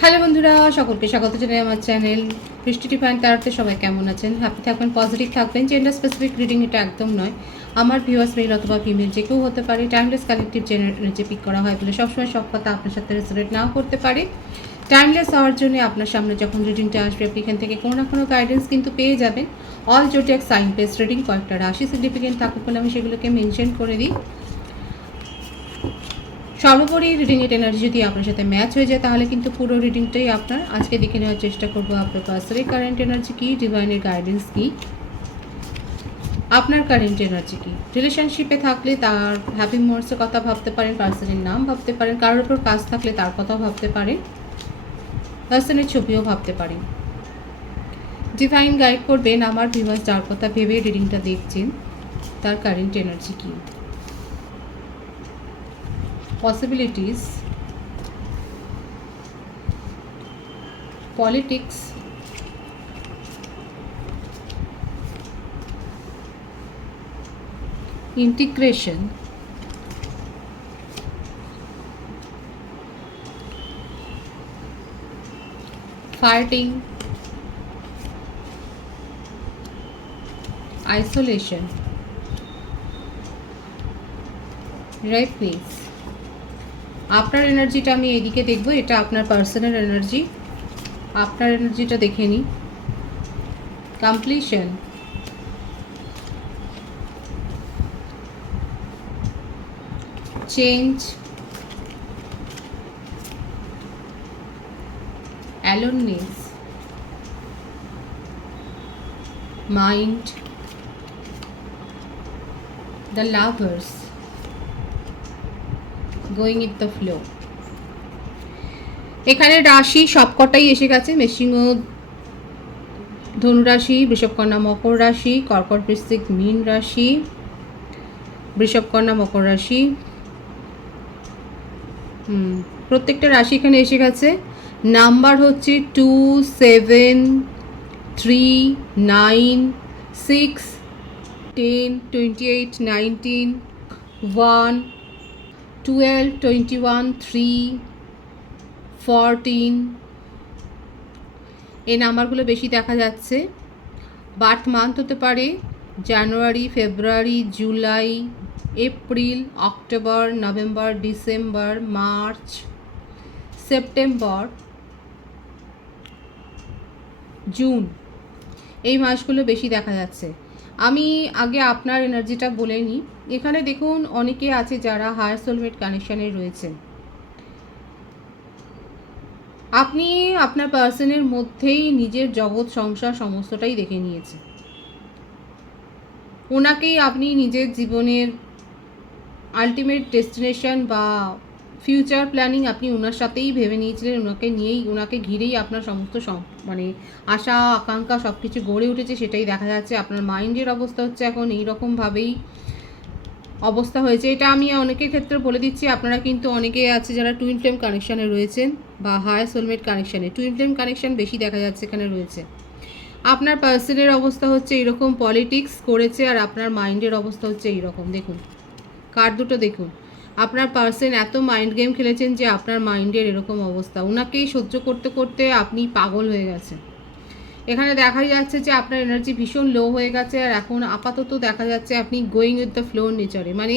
Hello বন্ধুরা, সকলকে স্বাগত জানাই আমার চ্যানেল বৃষ্টি ডিভাইন তারাতে। সবাই কেমন আছেন? হ্যাপি থাকবেন, পজিটিভ থাকবেন। জেন্ডার স্পেসিফিক রিডিং এটা একদম নয়। আমার ভিউয়ার্স মেল অথবা ফিমেল যে কেউ হতে পারে। টাইমলেস কালেকটিভ যে পিক করা হয় বলে সবসময় সব কথা আপনার সাথে রেসোনেট নাও করতে পারে। টাইমলেস হওয়ার জন্য আপনার সামনে যখন রিডিংটা আসবে আপনি এখান থেকে কোনো না কোনো গাইডেন্স কিন্তু পেয়ে যাবেন। All zodiac sign base reading, কয়েকটা রাশি সিগনিফিকেন্ট থাকুক বলে আমি সেগুলোকে মেনশন করে দিই। সর্বোপরি রিডিংয়ের এনার্জি যদি আপনার সাথে ম্যাচ হয়ে যায় তাহলে কিন্তু পুরো রিডিংটাই আপনার। আজকে দেখে নেওয়ার চেষ্টা করবো আপনার পার্সনের কারেন্ট এনার্জি কী, ডিভাইনের গাইডেন্স কী, আপনার কারেন্ট এনার্জি কী। রিলেশনশিপে থাকলে তার হ্যাপি মোমেন্টসের কথা ভাবতে পারেন, পার্সনের নাম ভাবতে পারেন, কারোর উপর কাজ থাকলে তার কথাও ভাবতে পারেন, পার্সনের ছবিও ভাবতে পারেন। ডিভাইন গাইড করবেন আমার ভিউয়ার্স যার কথা ভেবে রিডিংটা দেখছেন তার কারেন্ট এনার্জি কী। Possibilities, politics, integration, fighting, isolation, ripeness। আপনার এনার্জিটা আমি এদিকে দেখবো, এটা আপনার পার্সোনাল এনার্জি। আপনার এনার্জিটা দেখে নিই। Completion, change, aloneness, mind, the lovers, going with the flow. এখানে রাশি সবকটাই এসে গেছে। মেষিংহ ধনুরাশি, বৃষভকন্যা মকর রাশি, কর্কট বৃশ্চিক মীন রাশি, বৃষভকন্যা মকর রাশি। প্রত্যেকটা রাশি এখানে এসে গেছে। নাম্বার হচ্ছে 2, 7, 3, 9, 6, 10, 28, 19, 1, 12, 21, 3, 14। এই নাম্বারগুলো বেশি দেখা যাচ্ছে। বার্থ মান্থ হতে পারে January, February, July, April, October, November, December, March, September, June. এই মাসগুলো বেশি দেখা যাচ্ছে। আমি আগে আপনার এনার্জিটা বলে নিই। এখানে দেখুন অনেকে আছে যারা হায়ার সোলমেট কানেকশানে রয়েছেন। আপনি আপনার পার্সনের মধ্যেই নিজের জগৎ সংসার সমস্তটাই দেখে নিয়েছেন। ওনাকেই আপনি নিজের জীবনের আলটিমেট ডেস্টিনেশন বা ফিউচার প্ল্যানিং আপনি ওনার সাথেই ভেবে নিয়েছিলেন। ওনাকে ঘিরেই আপনার সমস্ত মানে আশা আকাঙ্ক্ষা সব কিছু গড়ে উঠেছে, সেটাই দেখা যাচ্ছে। আপনার মাইন্ডের অবস্থা হচ্ছে এখন এইরকমভাবেই অবস্থা হয়েছে। এটা আমি অনেকের ক্ষেত্রে বলে দিচ্ছি। আপনারা কিন্তু অনেকে আছে যারা টুইন ফ্লেম কানেকশানে রয়েছেন বা হায়ার সোলমেট কানেকশানে। টুইন ফ্লেম কানেকশান বেশি দেখা যাচ্ছে এখানে রয়েছে। আপনার পার্সনের অবস্থা হচ্ছে এইরকম, পলিটিক্স করেছে, আর আপনার মাইন্ডের অবস্থা হচ্ছে এইরকম। দেখুন কার্ড দুটো দেখুন। আপনার পার্সন এত মাইন্ড গেম খেলেছেন যে আপনার মাইন্ডের এরকম অবস্থা। ওনাকেই সহ্য করতে করতে আপনি পাগল হয়ে গেছেন। এখানে দেখা যাচ্ছে যে আপনার এনার্জি ভীষণ লো হয়ে গেছে, আর এখন আপাতত দেখা যাচ্ছে আপনি গোয়িং উইথ দ্য ফ্লো নেচারে। মানে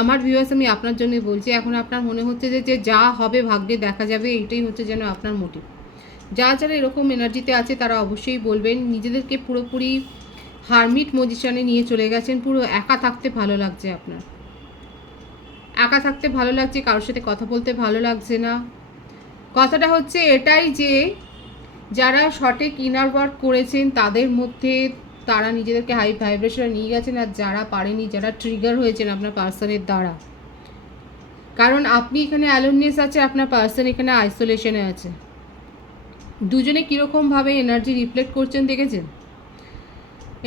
আমার ভিউয়ার্স আমি আপনার জন্য বলছি, এখন আপনার মনে হচ্ছে যে যা হবে ভাগ্যে দেখা যাবে, এইটাই হচ্ছে যেন আপনার মোটিভ। যারা এরকম এনার্জিতে আছে তারা অবশ্যই বলবেন নিজেদেরকে পুরোপুরি হারমিট পজিশনে নিয়ে চলে গেছেন। পুরো একা থাকতে ভালো লাগছে আপনার, একা থাকতে ভালো লাগছে, কারোর সাথে কথা বলতে ভালো লাগছে না। কথাটা হচ্ছে এটাই যে যারা সঠিক ইনার ওয়ার্ক করেছেন তাদের মধ্যে তারা নিজেদেরকে হাই ভাইব্রেশনে নিয়ে গেছেন, আর যারা পারেনি, যারা ট্রিগার হয়েছেন আপনার পার্সনের দ্বারা। কারণ আপনি এখানে অ্যালোননেস আছে, আপনার পার্সন এখানে আইসোলেশনে আছে। দুজনে কীরকমভাবে এনার্জি রিফ্লেক্ট করছেন দেখেছেন?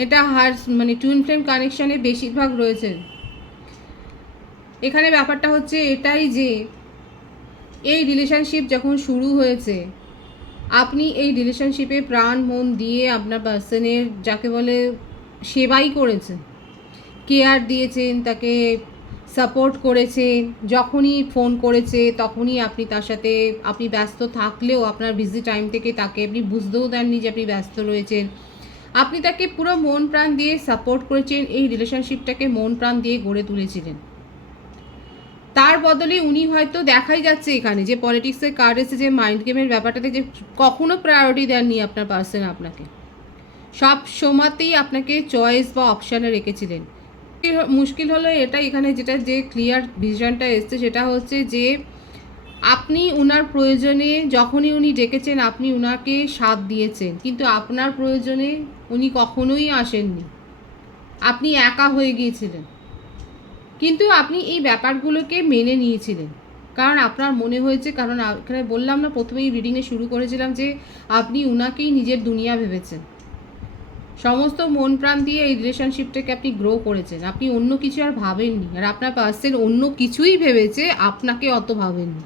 এটা মানে টুইন ফ্লেম কানেকশানে বেশিরভাগ রয়েছেন। এখানে ব্যাপারটা হচ্ছে এটাই যে এই রিলেশনশিপ যখন শুরু হয়েছে আপনি এই রিলেশনশিপে প্রাণ মন দিয়ে আপনার পার্সনের যাকে বলে সেবাই করেছেন, কেয়ার দিয়েছেন, তাকে সাপোর্ট করেছে, যখনই ফোন করেছে তখনই আপনি তার সাথে, আপনি ব্যস্ত থাকলেও আপনার বিজি টাইম থেকে তাকে আপনি বুঝতেও দেননি যে আপনি ব্যস্ত রয়েছেন। আপনি তাকে পুরো মন প্রাণ দিয়ে সাপোর্ট করেছেন, এই রিলেশনশিপটাকে মন প্রাণ দিয়ে গড়ে তুলেছিলেন। তার বদলে উনি হয়তো, দেখাই যাচ্ছে এখানে যে পলিটিক্সের কার্ড এসে যে মাইন্ড গেমের ব্যাপারটাতে, যে কখনো প্রায়োরিটি দেননি আপনার পার্সন আপনাকে, সব সময়তেই আপনাকে চয়েস বা অপশানে রেখেছিলেন। মুশকিল হলো এটা, এখানে যেটা যে ক্লিয়ার ভিশনটা এসছে সেটা হচ্ছে যে আপনি উনার প্রয়োজনে যখনই উনি ডেকেছেন আপনি উনাকে সাথ দিয়েছেন, কিন্তু আপনার প্রয়োজনে উনি কখনোই আসেননি, আপনি একা হয়ে গিয়েছিলেন। কিন্তু আপনি এই ব্যাপারগুলোকে মেনে নিয়েছিলেন, কারণ আপনার মনে হয়েছে, কারণ এখানে বললাম না, প্রথমেই রিডিংয়ে শুরু করেছিলাম যে আপনি উনাকেই নিজের দুনিয়া ভেবেছেন, সমস্ত মন প্রাণ দিয়ে এই রিলেশনশিপটাকে আপনি গ্রো করেছেন, আপনি অন্য কিছু আর ভাবেননি, আর আপনার পার্সন অন্য কিছুই ভেবেছে, আপনাকে অত ভাবেননি।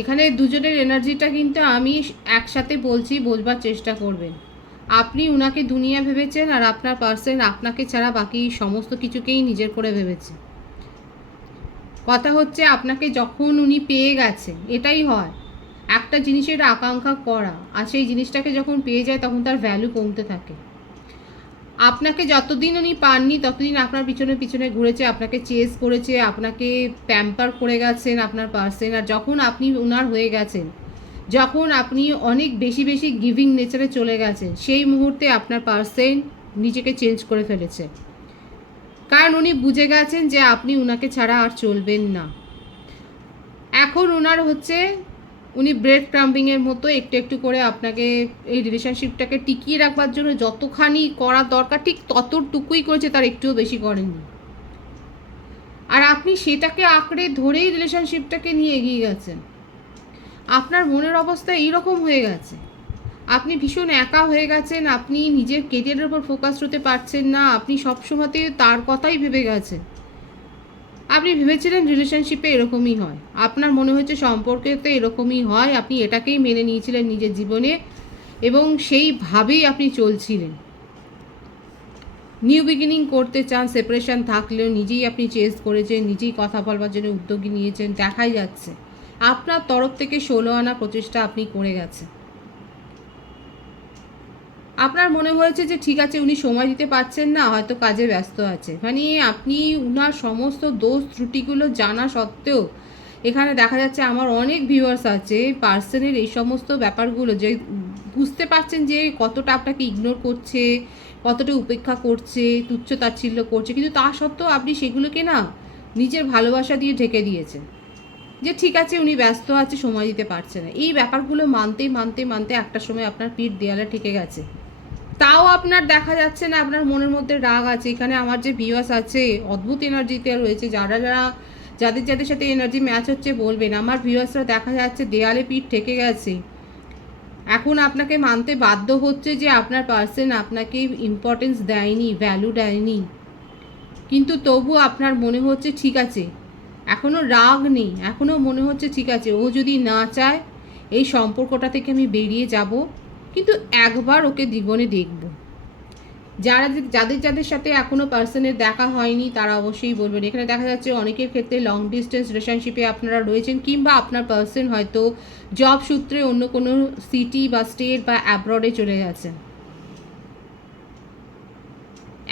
এখানে দুজনের এনার্জিটা কিন্তু আমি একসাথে বলছি, বোঝবার চেষ্টা করবেন। আপনি উনাকে দুনিয়া ভেবেছেন, আর আপনার পার্সন আপনাকে ছাড়া বাকি সমস্ত কিছুকেই নিজের করে ভেবেছে। কথা হচ্ছে আপনাকে যখন উনি পেয়ে গেছে, এটাই হয়, একটা জিনিসের আকাঙ্ক্ষা করা, আর সেই জিনিসটাকে যখন পেয়ে যায় তখন তার ভ্যালু কমতে থাকে। আপনাকে যতদিন উনি পাননি ততদিন আপনার পিছনে পিছনে ঘুরেছে, আপনাকে চেস করেছে, আপনাকে প্যাম্পার করে গেছেন আপনার পার্সন। আর যখন আপনি উনার হয়ে গেছেন, যখন আপনি অনেক বেশি বেশি গিভিং নেচারে চলে গেছেন, সেই মুহূর্তে আপনার পার্সন নিজেকে চেঞ্জ করে ফেলেছে, কারণ উনি বুঝে গেছেন যে আপনি উনাকে ছাড়া আর চলবেন না। এখন উনার হচ্ছে, উনি ব্রেড ক্রাম্বিংয়ের মতো একটু একটু করে আপনাকে, এই রিলেশনশিপটাকে টিকিয়ে রাখবার জন্য যতখানি করা দরকার ঠিক ততটুকুই করেছে, তার একটুও বেশি করেননি। আর আপনি সেটাকে আঁকড়ে ধরেই রিলেশনশিপটাকে নিয়ে এগিয়ে গেছেন। আপনার মনের অবস্থা এইরকম হয়ে গেছে, আপনি ভীষণ একা হয়ে গেছেন, আপনি নিজের কেরিয়ারের উপর ফোকাস হতে পারছেন না, আপনি সবসময়তে তার কথাই ভেবে গেছেন। আপনি ভেবেছিলেন রিলেশনশিপে এরকমই হয়, আপনার মনে হচ্ছে সম্পর্কেতে এরকমই হয়, আপনি এটাকেই মেনে নিয়েছিলেন নিজের জীবনে এবং সেইভাবেই আপনি চলছিলেন। নিউ বিগিনিং করতে চান, সেপারেশন থাকলেও নিজেই আপনি চেস করেছেন, নিজেই কথা বলবার জন্য উদ্যোগী নিয়েছেন, দেখাই যাচ্ছে আপনার তরফ থেকে 16 আনা প্রচেষ্টা আপনি করে গেছেন। আপনার মনে হয়েছে যে ঠিক আছে উনি সময় দিতে পারছেন না, হয়তো কাজে ব্যস্ত আছে, মানে আপনি উনার সমস্ত দোষ ত্রুটিগুলো জানা সত্ত্বেও, এখানে দেখা যাচ্ছে আমার অনেক ভিউয়ার্স আছে পার্সনের এই সমস্ত ব্যাপারগুলো, যে বুঝতে পারছেন যে কতটা আপনাকে ইগনোর করছে, কতটা উপেক্ষা করছে, তুচ্ছ তাচ্ছিল্য করছে, কিন্তু তা সত্ত্বেও আপনি সেগুলোকে না নিজের ভালোবাসা দিয়ে ঢেকে দিয়েছেন, যে ঠিক আছে উনি ব্যস্ত আছে, সময় দিতে পারছে না। এই ব্যাপারগুলো মানতে মানতে মানতে একটা সময় আপনার পিঠ দেয়ালে ঠেকে গেছে, তাও আপনার দেখা যাচ্ছে না, আপনার মনের মধ্যে রাগ আছে। এখানে আমার যে ভিউয়ার্স আছে অদ্ভুত এনার্জিতে রয়েছে, যাদের যাদের সাথে এনার্জি ম্যাচ হচ্ছে বলবেন, আমার ভিউয়ার্সরা দেখা যাচ্ছে দেয়ালে পিঠ ঠেকে গেছে, এখন আপনাকে মানতে বাধ্য হচ্ছে যে আপনার পার্সন আপনাকে ইম্পর্টেন্স দেয়নি, ভ্যালু দেয়নি, কিন্তু তবু আপনার মনে হচ্ছে ঠিক আছে, এখনও রাগ নেই, এখনও মনে হচ্ছে ঠিক আছে, ও যদি না চায় এই সম্পর্কটা থেকে আমি বেরিয়ে যাব, কিন্তু একবার ওকে জীবনে দেখব। যাদের যাদের সাথে এখনও পার্সনের দেখা হয়নি তারা অবশ্যই বলবেন। এখানে দেখা যাচ্ছে অনেকের ক্ষেত্রে লং ডিস্টেন্স রিলেশনশিপে আপনারা রয়েছেন, কিংবা আপনার পার্সন হয়তো জব সূত্রে অন্য কোনো সিটি বা স্টেট বা অ্যাব্রডে চলে গেছেন।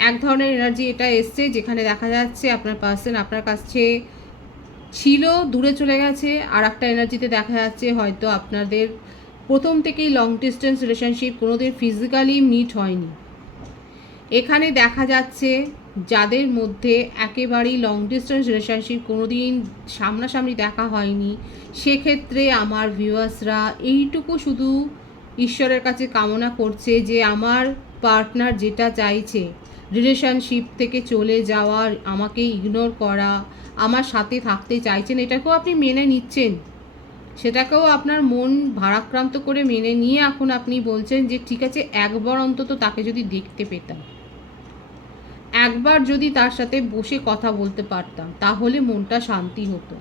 এক ধরনের এনার্জি এটা এসছে যেখানে দেখা যাচ্ছে আপনার পার্সন আপনার কাছে ছিল, দূরে চলে গেছে, আর একটা এনার্জিতে দেখা যাচ্ছে হয়তো আপনাদের প্রথম থেকেই লং ডিস্টেন্স রিলেশনশিপ, কোনোদিন ফিজিক্যালি মিট হয়নি। এখানে দেখা যাচ্ছে যাদের মধ্যে একেবারেই লং ডিস্টেন্স রিলেশনশিপ, কোনোদিন সামনাসামনি দেখা হয়নি, সেক্ষেত্রে আমার ভিউয়ার্সরা এইটুকু শুধু ঈশ্বরের কাছে কামনা করছে যে আমার পার্টনার যেটা চাইছে, রিলেশনশিপ থেকে চলে যাওয়ার, আমাকে ইগনোর করা, আমার সাথে থাকতে চাইছেন, এটাকেও আপনি মেনে নিচ্ছেন, সেটাকেও আপনার মন ভারাক্রান্ত করে মেনে নিয়ে এখন আপনি বলছেন যে ঠিক আছে একবার অন্তত তাকে যদি দেখতে পেতাম, একবার যদি তার সাথে বসে কথা বলতে পারতাম, তাহলে মনটা শান্তি হতো।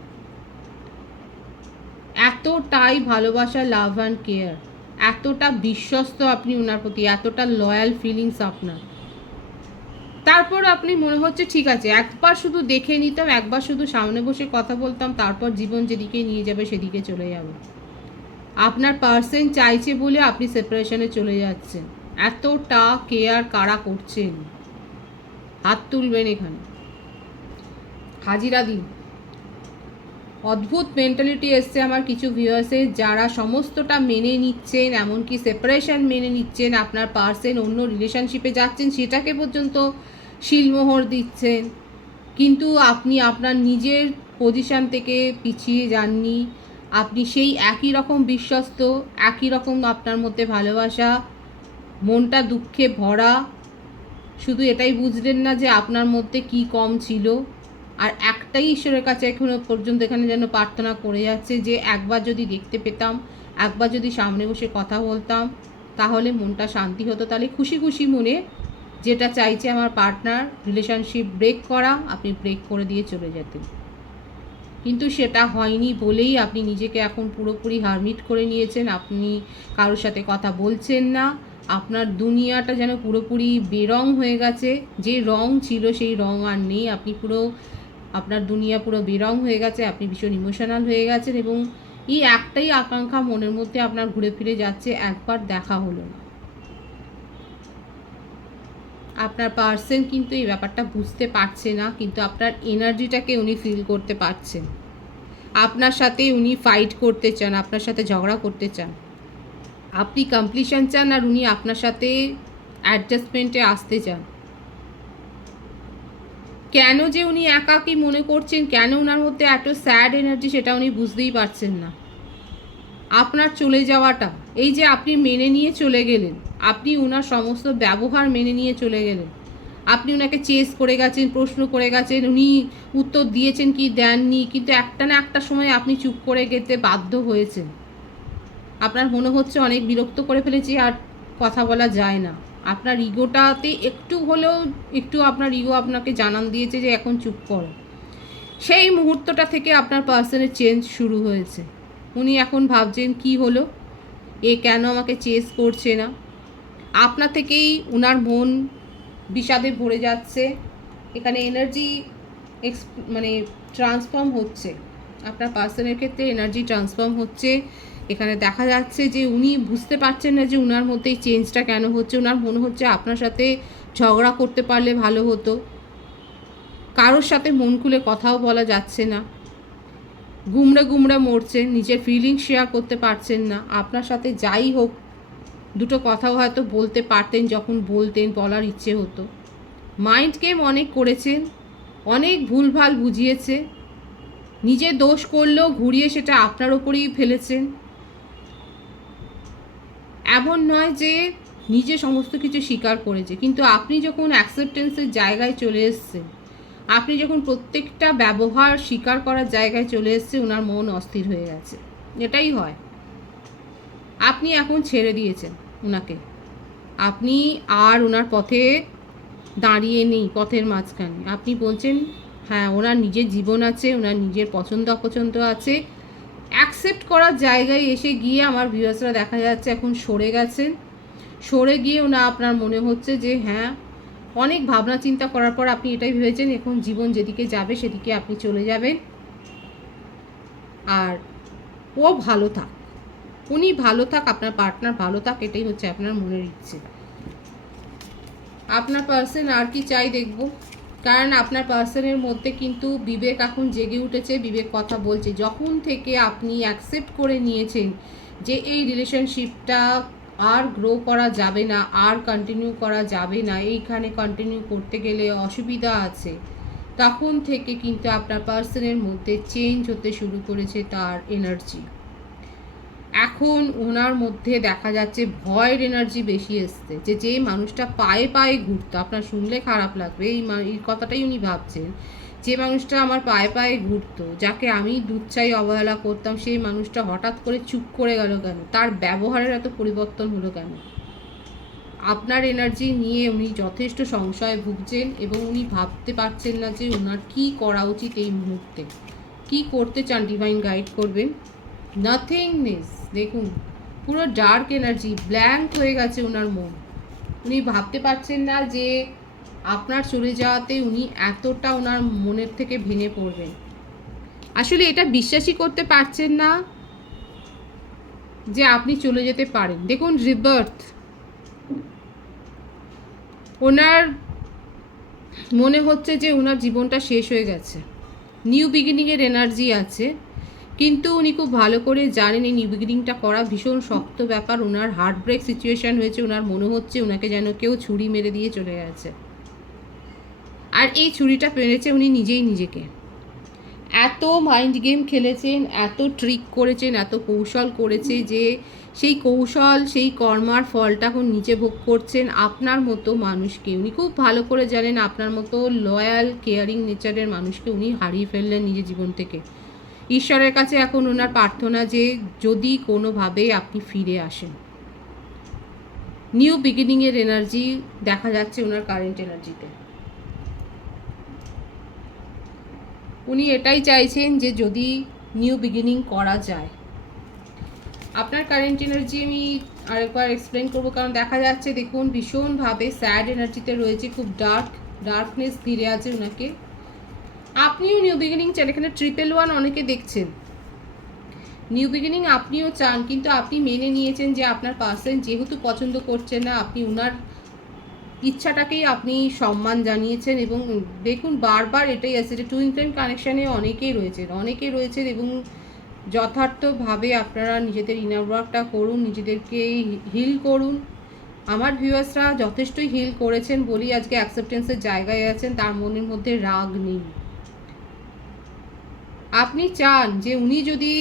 এতটাই ভালোবাসা, লাভ অ্যান্ড কেয়ার, এতটা বিশ্বস্ত আপনি ওনার প্রতি, এতটা লয়াল ফিলিংস আপনার, তারপর আপনি মনে হচ্ছে ঠিক আছে একবার শুধু দেখে নিতাম, একবার শুধু সামনে বসে কথা বলতাম, তারপর জীবন যেদিকে নিয়ে যাবে সেদিকে চলে যাবে। আপনার পার্সন চাইছে বলে আপনি সেপারেশনে চলে যাচ্ছেন। এতটা কেয়ার কারা করছেন? হাত তুলবেন এখানে, হাজিরা দিন। অদ্ভুত মেন্টালিটি এসছে আমার কিছু ভিউয়ার্সের, যারা সমস্তটা মেনে নিচ্ছেন, এমনকি সেপারেশন মেনে নিচ্ছেন, আপনার পার্সন অন্য রিলেশনশিপে যাচ্ছেন সেটাকে পর্যন্ত শিলমোহর দিচ্ছেন, কিন্তু আপনি আপনার নিজের পজিশান থেকে পিছিয়ে যাননি। আপনি সেই একই রকম বিশ্বস্ত, একই রকম আপনার মধ্যে ভালোবাসা, মনটা দুঃখে ভরা। শুধু এটাই বুঝলেন না যে আপনার মধ্যে কি কম ছিল। আর একটাই ঈশ্বরের কাছে এখনো পর্যন্ত এখানে যেন প্রার্থনা করে যাচ্ছে যে একবার যদি দেখতে পেতাম, একবার যদি সামনে বসে কথা বলতাম, তাহলে মনটা শান্তি হতো। তাহলে খুশি খুশি মনে যেটা চাইছে আমার পার্টনার, রিলেশনশিপ ব্রেক করা, আপনি ব্রেক করে দিয়ে চলে যেতেন। কিন্তু সেটা হয়নি বলেই আপনি নিজেকে এখন পুরোপুরি হারমিট করে নিয়েছেন। আপনি কারোর সাথে কথা বলছেন না। আপনার দুনিয়াটা যেন পুরোপুরি বেরং হয়ে গেছে। যে রং ছিল সেই রং আর নেই। আপনি পুরো, আপনার দুনিয়া পুরো বেরং হয়ে গেছে। আপনি ভীষণ ইমোশনাল হয়ে গেছেন এবং এই একটাই আকাঙ্ক্ষা মনের মধ্যে আপনার ঘুরে ফিরে যাচ্ছে, একবার দেখা হলো না। আপনার পার্সন কিন্তু এই ব্যাপারটা বুঝতে পারছে না, কিন্তু আপনার এনার্জিটাকে উনি ফিল করতে পারছেন। আপনার সাথে উনি ফাইট করতে চান, আপনার সাথে ঝগড়া করতে চান। আপনি কমপ্লিশন চান আর উনি আপনার সাথে অ্যাডজাস্টমেন্টে আসতে চান। কেন যে উনি একাকী মনে করছেন, কেন ওনার মধ্যে এত স্যাড এনার্জি, সেটা উনি বুঝতেই পারছেন না। আপনার চলে যাওয়াটা, এই যে আপনি মেনে নিয়ে চলে গেলেন, আপনি ওনার সমস্ত ব্যবহার মেনে নিয়ে চলে গেলেন, আপনি ওনাকে চেস করে গেছেন, প্রশ্ন করে গেছেন, উনি উত্তর দিয়েছেন কি দেননি, কিন্তু একটা না একটা সময় আপনি চুপ করে যেতে বাধ্য হয়েছেন। আপনার মনে হচ্ছে অনেক বিরক্ত করে ফেলেছি, আর কথা বলা যায় না। আপনার ইগোটাতে একটু হলেও, একটু আপনার ইগো আপনাকে জানান দিয়েছে যে এখন চুপ করো। সেই মুহূর্তটা থেকে আপনার পার্সনের চেঞ্জ শুরু হয়েছে। উনি এখন ভাবছেন কি হলো, এ কেন আমাকে চেস করছে না। আপনার থেকেই উনার মন বিষাদে ভরে যাচ্ছে। এখানে এনার্জি মানে ট্রান্সফর্ম হচ্ছে, আপনার পার্সনের ক্ষেত্রে এনার্জি ট্রান্সফর্ম হচ্ছে। এখানে দেখা যাচ্ছে যে উনি বুঝতে পারছেন না যে উনার মধ্যে এই চেঞ্জটা কেন হচ্ছে। উনার মনে হচ্ছে আপনার সাথে ঝগড়া করতে পারলে ভালো হতো। কারোর সাথে মন খুলে কথাও বলা যাচ্ছে না, গুমড়ে গুমড়ে মরছেন, নিজের ফিলিংস শেয়ার করতে পারছেন না। আপনার সাথে যাই হোক, দুটো কথাও হয়তো বলতে পারতেন, যখন বলতেন বলার ইচ্ছে হতো। মাইন্ড গেম অনেক করেছেন, অনেক ভুলভাল বুঝিয়েছে, নিজে দোষ করলেও ঘুরিয়ে সেটা আপনার ওপরেই ফেলেছেন। এমন নয় যে নিজে সমস্ত কিছু স্বীকার করেছে, কিন্তু আপনি যখন অ্যাকসেপ্টেন্সের জায়গায় চলে এসছেন, আপনি যখন প্রত্যেকটা ব্যবহার স্বীকার করার জায়গায় চলে এসছে, ওনার মন অস্থির হয়ে গেছে। এটাই হয়। আপনি এখন ছেড়ে দিয়েছেন ওনাকে, আপনি আর ওনার পথে দাঁড়িয়ে নেই, পথের মাঝখানে। আপনি বলছেন হ্যাঁ, ওনার নিজের জীবন আছে, ওনার নিজের পছন্দ অপছন্দ আছে। অ্যাকসেপ্ট করার জায়গায় এসে গিয়ে আমার ভিউয়ার্সরা দেখা যাচ্ছে এখন সরে গেছেন। সরে গিয়ে ওনা আপনার মনে হচ্ছে যে হ্যাঁ, অনেক ভাবনা চিন্তা করার পর আপনি এটাই ভেবেছেন এখন জীবন যেদিকে যাবে সেদিকে আপনি চলে যাবেন। আর ও ভালো থাক, উনি ভালো থাক, আপনার পার্টনার ভালো থাক, এটাই হচ্ছে আপনার মনের ইচ্ছে। আপনার পার্সন আর কি চাই দেখব, কারণ আপনার পার্সনের মধ্যে কিন্তু বিবেক এখন জেগে উঠেছে, বিবেক কথা বলছে। যখন থেকে আপনি অ্যাকসেপ্ট করে নিয়েছেন যে এই রিলেশনশিপটা আর গ্রো করা যাবে না, আর কন্টিনিউ করা যাবে না, এইখানে কন্টিনিউ করতে গেলে অসুবিধা আছে, তখন থেকে কিন্তু আপনার পার্সনের মধ্যে চেঞ্জ হতে শুরু করেছে তার এনার্জি। এখন ওনার মধ্যে দেখা যাচ্ছে ভয়ের এনার্জি বেশি এসছে, যে মানুষটা পায়ে পায়ে ঘুরতো, আপনার শুনলে খারাপ লাগবে, এই কথাটাই উনি ভাবছেন, যে মানুষটা আমার পায়ে পায়ে ঘুরতো, যাকে আমি দুচ্ছাই অবহেলা করতাম, সেই মানুষটা হঠাৎ করে চুপ করে গেল কেন, তার ব্যবহারের এত পরিবর্তন হলো কেন। আপনার এনার্জি নিয়ে উনি যথেষ্ট সংশয়ে ভুগছেন এবং উনি ভাবতে পারছেন না যে ওনার কী করা উচিত এই মুহূর্তে, কী করতে চান। ডিভাইন গাইড করবেন। নাথিংনেস, দেখুন পুরো ডার্ক এনার্জি, ব্ল্যাঙ্ক হয়ে গেছে ওনার মন। উনি ভাবতে পারছেন না যে আপনার চলে যাওয়াতে উনি এতটা ওনার মনের থেকে ভেঙে পড়বেন, আসলে এটা বিশ্বাসই করতে পারছেন না যে আপনি চলে যেতে পারেন। দেখুন রিবার্থ, ওনার মনে হচ্ছে যে ওনার জীবনটা শেষ হয়ে গেছে, নিউ বিগিনিংয়ের এনার্জি আছে, কিন্তু উনি খুব ভালো করে জানেন এই নিউ বিগিনিংটা করা ভীষণ শক্ত ব্যাপার। ওনার হার্ট ব্রেক সিচুয়েশান হয়েছে, ওনার মনে হচ্ছে ওনাকে যেন কেউ ছুরি মেরে দিয়ে চলে গেছে, আর এই ছুরিটা পেরেছে উনি নিজেই নিজেকে। এত মাইন্ড গেম খেলেছেন, এত ট্রিক করেছেন, এত কৌশল করেছে যে সেই কৌশল, সেই কর্মার ফলটা এখন নিজে ভোগ করছেন। আপনার মতো মানুষকে উনি খুব ভালো করে জানেন, আপনার মতো লয়াল কেয়ারিং নেচারের মানুষকে উনি হারিয়ে ফেললেন নিজের জীবন থেকে। ঈশ্বরের কাছে এখন ওনার প্রার্থনা যে যদি কোনোভাবে আপনি ফিরে আসেন। নিউ বিগিনিংয়ের এনার্জি দেখা যাচ্ছে ওনার কারেন্ট এনার্জিতে। উনি এটাই চাইছেন যে যদি নিউ বিগিনিং করা যায়। আপনার কারেন্ট এনার্জি আমি আরেকবার এক্সপ্লেন করবো, কারণ দেখা যাচ্ছে দেখুন ভীষণভাবে স্যাড এনার্জিতে রয়েছে, খুব ডার্কনেস ঘিরে আছে ওনাকে। আপনিও নিউ বিগিনিং চান, এখানে 111 অনেকে দেখছেন। নিউ বিগিনিং আপনিও চান, কিন্তু আপনি মেনে নিয়েছেন যে আপনার পার্সন যেহেতু পছন্দ করছেন না, আপনি ওনার ইচ্ছাটাকেই আপনি সম্মান জানিয়েছেন। এবং দেখুন বারবার এটাই আছে যে টুইন ফ্লেম কানেকশানে অনেকেই রয়েছেন এবং যথার্থভাবে আপনারা নিজেদের ইনার ওয়ার্কটা করুন, নিজেদেরকে হিল করুন। আমার ভিউয়ার্সরা যথেষ্টই হিল করেছেন বলেই আজকে অ্যাকসেপ্টেন্সের জায়গায় আছেন, তার মনের মধ্যে রাগ নেই। আপনি চান যে উনি যদি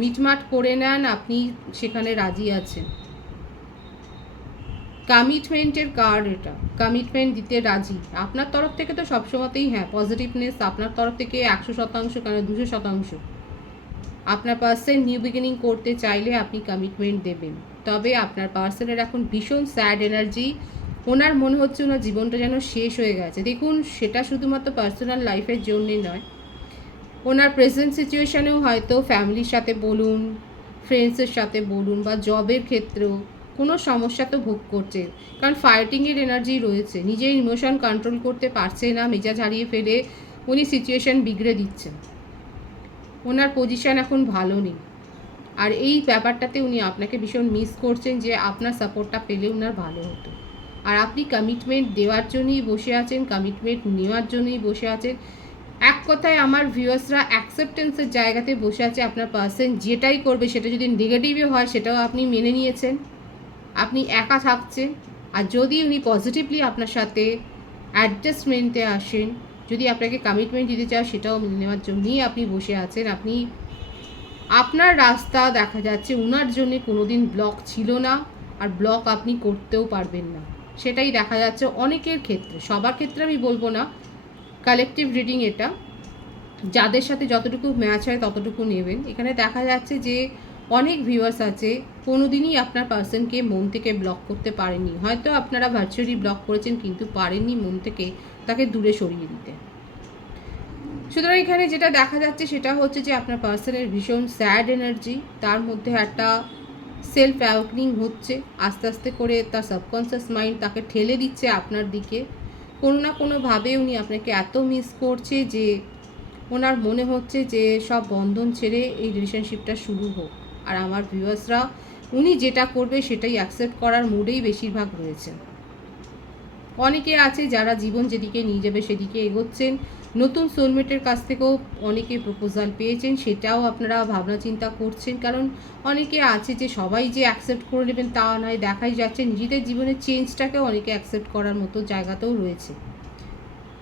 মিটমাট করে নেন, আপনি সেখানে রাজি আছেন। কমিটমেন্টের কার্ড এটা, কমিটমেন্ট দিতে রাজি আপনার তরফ থেকে তো সবসময়তেই। হ্যাঁ, পজিটিভনেস আপনার তরফ থেকে 100%, কেন 200%। আপনার পার্সন নিউ বিগিনিং করতে চাইলে আপনি কমিটমেন্ট দেবেন, তবে আপনার পার্সনের এখন ভীষণ স্যাড এনার্জি। ওনার মনে হচ্ছে ওনার জীবনটা যেন শেষ হয়ে গেছে। দেখুন সেটা শুধুমাত্র পার্সোনাল লাইফের জন্যে নয়, ওনার প্রেজেন্ট সিচুয়েশানেও হয়তো ফ্যামিলির সাথে বলুন, ফ্রেন্ডসের সাথে বলুন, বা জবের ক্ষেত্রেও কোনো সমস্যা তো ভোগ করছে, কারণ ফাইটিংয়ের এনার্জি রয়েছে। নিজের ইমোশন কন্ট্রোল করতে পারছে না, মেজাজ হারিয়ে ফেলে উনি সিচুয়েশান বিগড়ে দিচ্ছেন। ওনার পজিশান এখন ভালো নেই, আর এই ব্যাপারটাতে উনি আপনাকে ভীষণ মিস করছেন যে আপনার সাপোর্টটা পেলে ওনার ভালো হতো। আর আপনি কমিটমেন্ট দেওয়ার জন্যই বসে আছেন, কমিটমেন্ট নেওয়ার জন্যই বসে আছেন। এক কথায় আমার ভিউয়ার্সরা অ্যাকসেপ্টেন্সের জায়গাতে বসে আছে। আপনার পার্সন যেটাই করবে সেটা যদি নেগেটিভে হয় সেটাও আপনি মেনে নিয়েছেন, আপনি একা থাকছেন। আর যদি উনি পজিটিভলি আপনার সাথে অ্যাডজাস্টমেন্টে আসেন, যদি আপনাকে কমিটমেন্ট দিতে চাও, সেটাও মেনে নেওয়ার জন্যই আপনি বসে আছেন। আপনি আপনার রাস্তা দেখা যাচ্ছে ওনার জন্য কোনোদিন ব্লক ছিল না, আর ব্লক আপনি করতেও পারবেন না, সেটাই দেখা যাচ্ছে অনেকের ক্ষেত্রে। সবার ক্ষেত্রে আমি বলবো না, কালেকটিভ রিডিং এটা, যাদের সাথে যতটুকু ম্যাচ হয় ততটুকু নেবেন। এখানে দেখা যাচ্ছে যে অনেক ভিউয়ার্স আছে কোনোদিনই আপনার পার্সনকে মন থেকে ব্লক করতে পারেননি। হয়তো আপনারা ভার্চুয়ালি ব্লক করেছেন, কিন্তু পারেননি মন থেকে তাকে দূরে সরিয়ে দিতে। সুতরাং এখানে যেটা দেখা যাচ্ছে সেটা হচ্ছে যে আপনার পার্সনের ভীষণ স্যাড এনার্জি, তার মধ্যে একটা সেলফ অ্যাওয়াকেনিং হচ্ছে। আস্তে আস্তে করে তার সাবকনসিয়াস মাইন্ড তাকে ঠেলে দিচ্ছে আপনার দিকে। কোনো না কোনোভাবে উনি আপনাকে এত মিস করছে যে ওনার মনে হচ্ছে যে সব বন্ধন ছেড়ে এই রিলেশনশিপটা শুরু হোক। আর আমার ভিউয়ার্সরা উনি যেটা করবে সেটাই অ্যাকসেপ্ট করার মুডেই বেশিরভাগ রয়েছে। অনেকে আছে যারা জীবন যেদিকে নিয়ে যাবে সেদিকে এগোচ্ছেন। নতুন সোলমেটের কাছ থেকেও অনেকে প্রপোজাল পেয়েছেন, সেটাও আপনারা ভাবনা চিন্তা করছেন। কারণ অনেকে আছে যে সবাই যে অ্যাকসেপ্ট করে নেবেন তা নয়, দেখাই যাচ্ছে নিজেদের জীবনের চেঞ্জটাকেও অনেকে অ্যাকসেপ্ট করার মতো জায়গাতেও রয়েছে।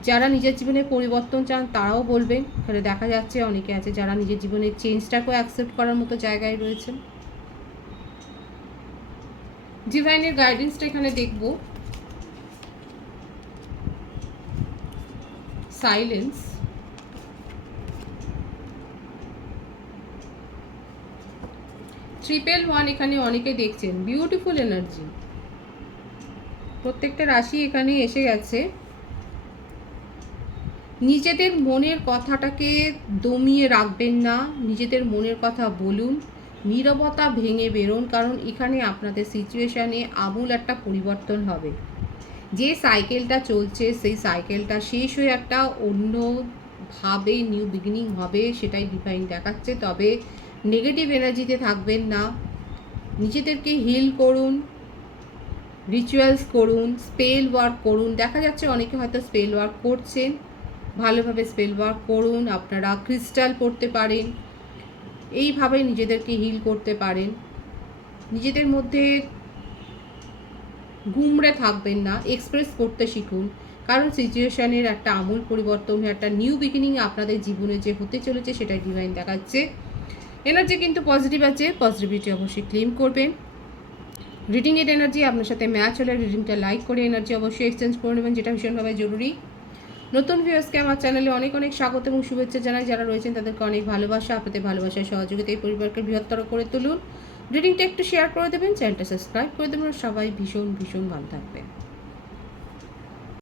যারা নিজের জীবনে পরিবর্তন চান তারাও বলবেন। এখানে দেখা যাচ্ছে অনেকে আছে যারা নিজের জীবনের চেঞ্জটাকেও অ্যাকসেপ্ট করার মতো জায়গায় রয়েছেন। ডিভাইনের গাইডেন্সটা এখানে দেখব। সাইলেন্স, ট্রিপল ওয়ান এখানে অনেকে দেখছেন। বিউটিফুল এনার্জি, প্রত্যেকটা রাশি এখানে এসে গেছে। নিজেদের মনের কথাটাকে দমিয়ে রাখবেন না, নিজেদের মনের কথা বলুন, নীরবতা ভেঙে বেরোন, কারণ এখানে আপনাদের সিচুয়েশানে আমূল একটা পরিবর্তন হবে। যে সাইকেলটা চলছে সেই সাইকেলটা শেষ হয়ে একটা অন্যভাবে নিউ বিগিনিং হবে, সেটাই ডিভাইন দেখাচ্ছে। তবে নেগেটিভ এনার্জিতে থাকবেন না, নিজেদেরকে হিল করুন, রিচুয়ালস করুন, স্পেল ওয়ার্ক করুন। দেখা যাচ্ছে অনেকে হয়তো স্পেল ওয়ার্ক করছেন, ভালোভাবে স্পেল ওয়ার্ক করুন। আপনারা ক্রিস্টাল পড়তে পারেন, এইভাবে নিজেদেরকে হিল করতে পারেন। নিজেদের মধ্যে গুমড়ে থাকবেন না, এক্সপ্রেস করতে শিখুন, কারণ সিচুয়েশনের একটা আমূল পরিবর্তন, একটা নিউ বিগিনিং আপনাদের জীবনে যে হতে চলেছে সেটাই ডিভাইন দেখাচ্ছে। এনার্জি কিন্তু পজিটিভ আছে, পজিটিভিটি অবশ্যই ক্লেম করবেন। রিডিংয়ের এনার্জি আপনার সাথে ম্যাচ হলে রিডিংটা লাইক করে এনার্জি অবশ্যই এক্সচেঞ্জ করে নেবেন, যেটা ভীষণভাবে জরুরি। নতুন ভিউয়ার্সকে আমার চ্যানেলে অনেক অনেক স্বাগত এবং শুভেচ্ছা জানাই। যারা রয়েছেন তাদেরকে অনেক ভালোবাসা, আপনাদের ভালোবাসায় সহযোগিতা এই পরিবারকে বৃহত্তর করে তুলুন। রিডিংটা একটু শেয়ার করে দেবেন, চ্যানেলটা সাবস্ক্রাইব করে দেবেন। সবাই ভীষণ ভীষণ ভালো থাকবেন।